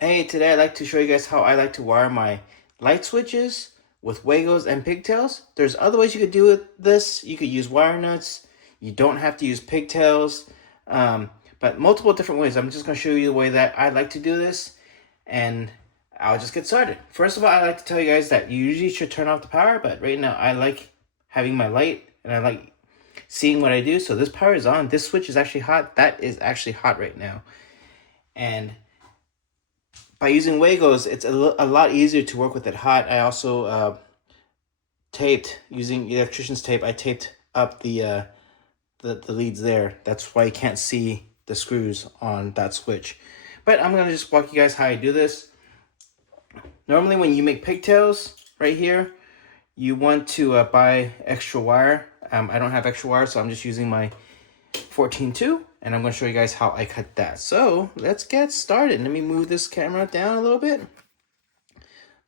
Hey, today I'd like to show you guys how I like to wire my light switches with wagos and pigtails. There's other ways you could do this. You could use wire nuts. You don't have to use pigtails, but multiple different ways. I'm just going to show you the way that I like to do this, and I'll just get started. First of all, I like to tell you guys that you usually should turn off the power, but right now I like having my light, and I like seeing what I do. So this power is on. This switch is actually hot. That is actually hot right now. And by using wagos, it's a lot easier to work with it hot. I also taped using electrician's tape. I taped up the leads there. That's why you can't see the screws on that switch. But I'm gonna just walk you guys how I do this. Normally, when you make pigtails right here, you want to buy extra wire. I don't have extra wire, so I'm just using my 14-2, and I'm going to show you guys how I cut that. So let's get started. Let me move this camera down a little bit.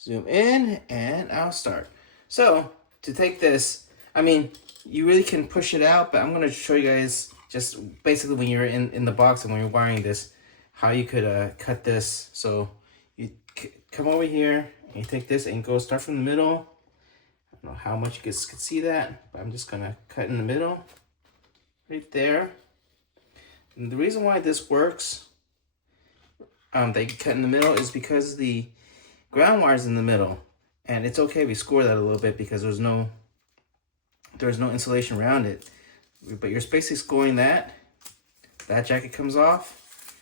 Zoom in, and I'll start. So to take this, I mean, you really can push it out, but I'm going to show you guys just basically when you're in the box and when you're wiring this, how you could cut this. So you come over here, and you take this and go start from the middle. I don't know how much you guys can see that, but I'm just going to cut in the middle. Right there. And the reason why this works, that you cut in the middle, is because the ground wire is in the middle, and it's okay if you score that a little bit because there's no insulation around it. But you're basically scoring that jacket comes off,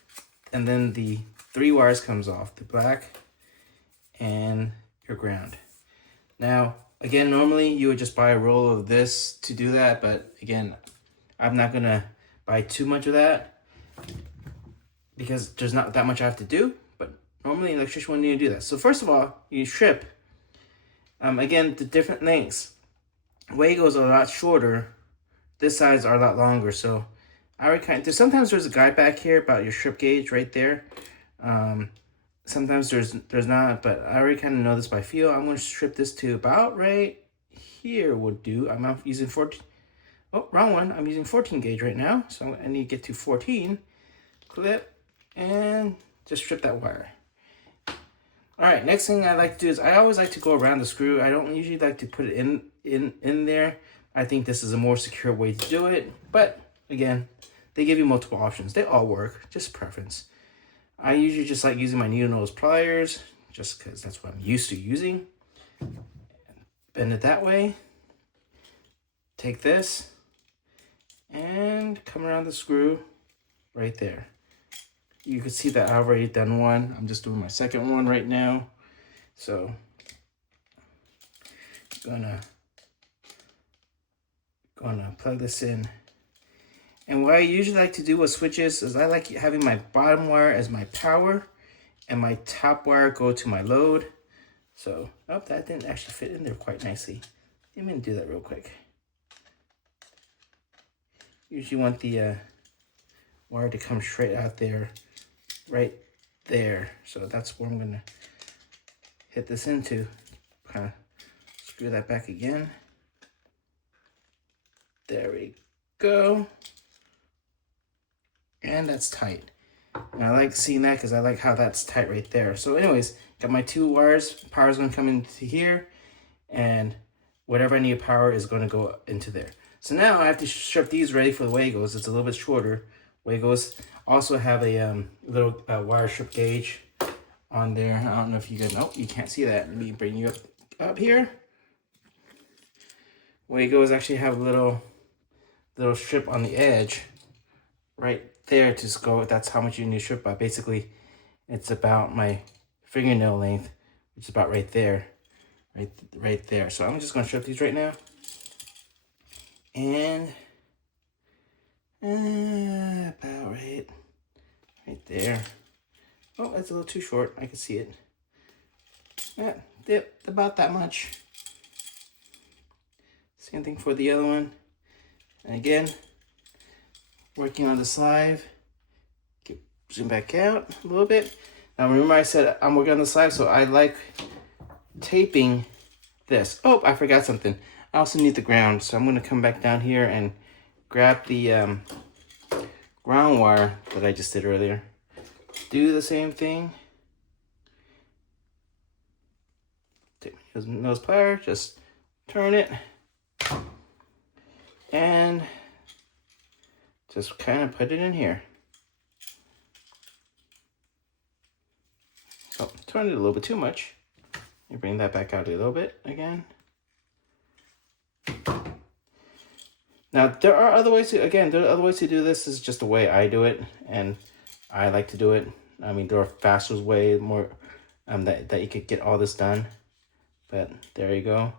and then the 3 wires comes off, the black and your ground. Now, again, normally you would just buy a roll of this to do that, but again, I'm not gonna buy too much of that because there's not that much I have to do, but normally an electrician wouldn't need to do that. So first of all, you strip. Again, the different lengths. Wagos are a lot shorter. This sides are a lot longer. So I would sometimes there's a guide back here about your strip gauge right there. Sometimes there's not, but I already kind of know this by feel. I'm gonna strip this to about right here would do. I'm using 14. Oh, wrong one. I'm using 14 gauge right now. So I need to get to 14. Clip and just strip that wire. All right, next thing I like to do is I always like to go around the screw. I don't usually like to put it in there. I think this is a more secure way to do it. But again, they give you multiple options. They all work, just preference. I usually just like using my needle nose pliers just because that's what I'm used to using. Bend it that way. Take this and come around the screw right there. You can see that I've already done one. I'm just doing my second one right now. So gonna plug this in. And what I usually like to do with switches is I like having my bottom wire as my power and my top wire go to my load. So, oh, that didn't actually fit in there quite nicely. Let me do that real quick. Usually want the wire to come straight out there, right there. So that's where I'm gonna hit this into. Kind of screw that back again. There we go. And that's tight. And I like seeing that because I like how that's tight right there. So anyways, got my 2 wires. Power's gonna come into here, and whatever I need power is gonna go into there. So now I have to strip these ready for the wagos. It's a little bit shorter. Wagos also have a little wire strip gauge on there. I don't know if you can, nope, you can't see that. Let me bring you up here. Wagos actually have a little strip on the edge right there to go. That's how much you need to strip by. Basically, it's about my fingernail length, which is about right there. Right there. So I'm just gonna strip these right now. And about right there. Oh, that's a little too short. I can see it. Yeah, about that much. Same thing for the other one. And again, working on the sleeve. Zoom back out a little bit. Now remember I said I'm working on the sleeve, so I like taping this. Oh, I forgot something. I also need the ground, so I'm going to come back down here and grab the ground wire that I just did earlier. Do the same thing. take my nose plier, just turn it, and just kind of put it in here. Oh, turn it a little bit too much. You bring that back out a little bit again. Now, there are other ways to do this. This is just the way I do it, and I like to do it. I mean, there are faster ways, more that you could get all this done. But there you go.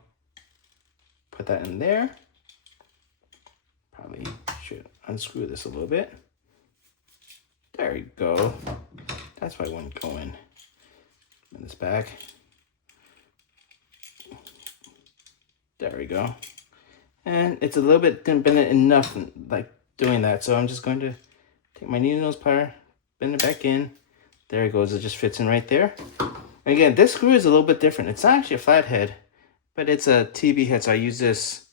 Put that in there. Probably should unscrew this a little bit. There you go. That's why I wouldn't go in this back. There we go. And it's a little bit been enough like doing that. So I'm just going to take my needle nose plier, bend it back in. There it goes. It just fits in right there. And again, this screw is a little bit different. It's not actually a flat head, but it's a TB head. So I use this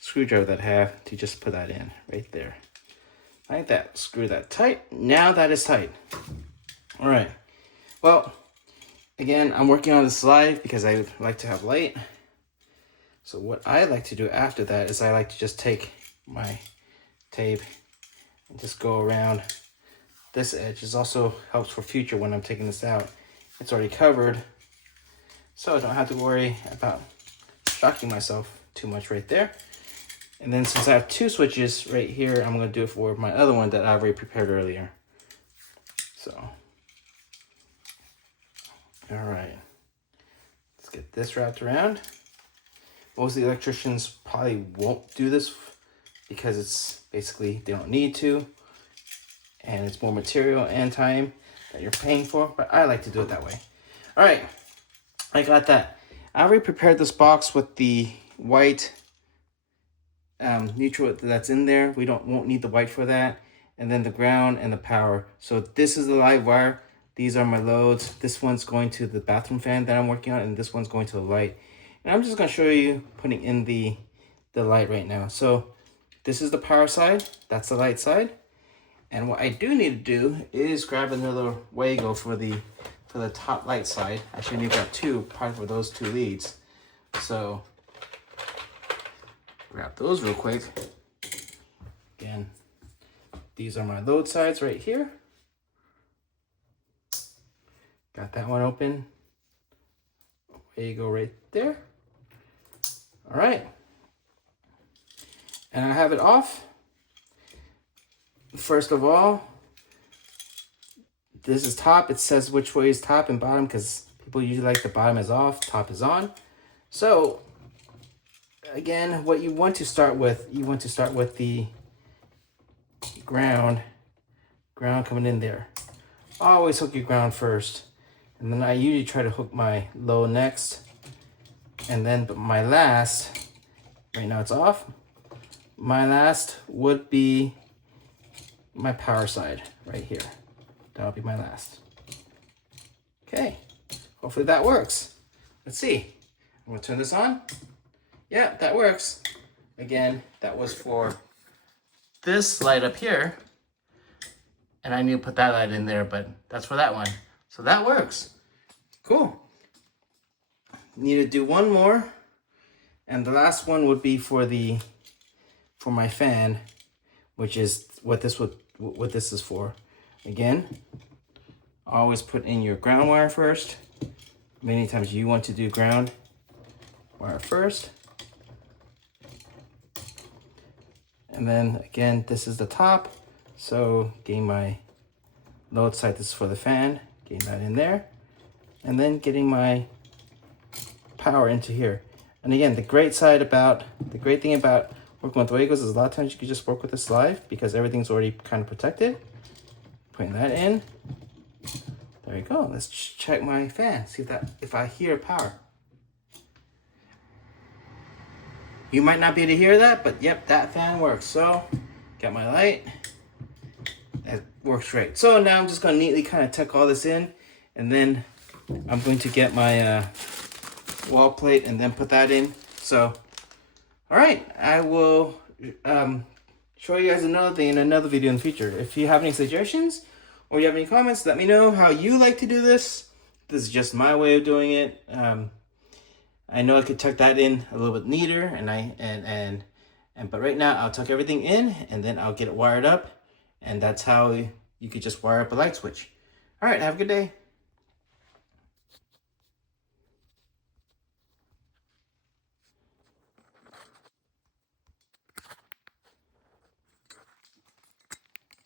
screwdriver that I have to just put that in right there. Like that. Screw that tight. Now that is tight. All right. Well, again, I'm working on this live because I like to have light. So what I like to do after that is I like to just take my tape and just go around this edge. This also helps for future when I'm taking this out. It's already covered, so I don't have to worry about shocking myself too much right there. And then since I have two switches right here, I'm going to do it for my other one that I already prepared earlier. So, all right. Let's get this wrapped around. Most of the electricians probably won't do this because it's basically, they don't need to. And it's more material and time that you're paying for, but I like to do it that way. All right, I got that. I already prepared this box with the white neutral that's in there. We won't need the white for that. And then the ground and the power. So this is the live wire. These are my loads. This one's going to the bathroom fan that I'm working on, and this one's going to the light. And I'm just going to show you putting in the light right now. So this is the power side. That's the light side. And what I do need to do is grab another wago for the top light side. Actually, I need to grab two, probably for those two leads. So grab those real quick. Again, these are my load sides right here. Got that one open. Wago right there. All right. And I have it off. First of all, this is top. It says which way is top and bottom because people usually like the bottom is off, top is on. So again, what you want to start with, the ground coming in there. Always hook your ground first. And then I usually try to hook my low next. And then my last, right now it's off. My last would be my power side right here. That'll be my last. Okay, hopefully that works. Let's see. I'm gonna turn this on. Yeah, that works. Again, that was for this light up here. And I need to put that light in there, but that's for that one. So that works. Cool. Need to do one more. And the last one would be for my fan, which is what this is for. Again, always put in your ground wire first. Many times you want to do ground wire first. And then again, this is the top. So getting my load side, this is for the fan, getting that in there. And then getting my power into here. And again, the great thing about working with wagos is a lot of times you can just work with this live because everything's already kind of protected. Putting that in. There you go. Let's check my fan. See if I hear power. You might not be able to hear that, but yep, that fan works. So, got my light. That works great. So now I'm just going to neatly kind of tuck all this in, and then I'm going to get my wall plate and then put that in. So, all right, I will show you guys another thing in another video in the future. If you have any suggestions or you have any comments, let me know how you like to do this. This is just my way of doing it. I know I could tuck that in a little bit neater, but right now I'll tuck everything in and then I'll get it wired up, and that's how you could just wire up a light switch. All right, have a good day.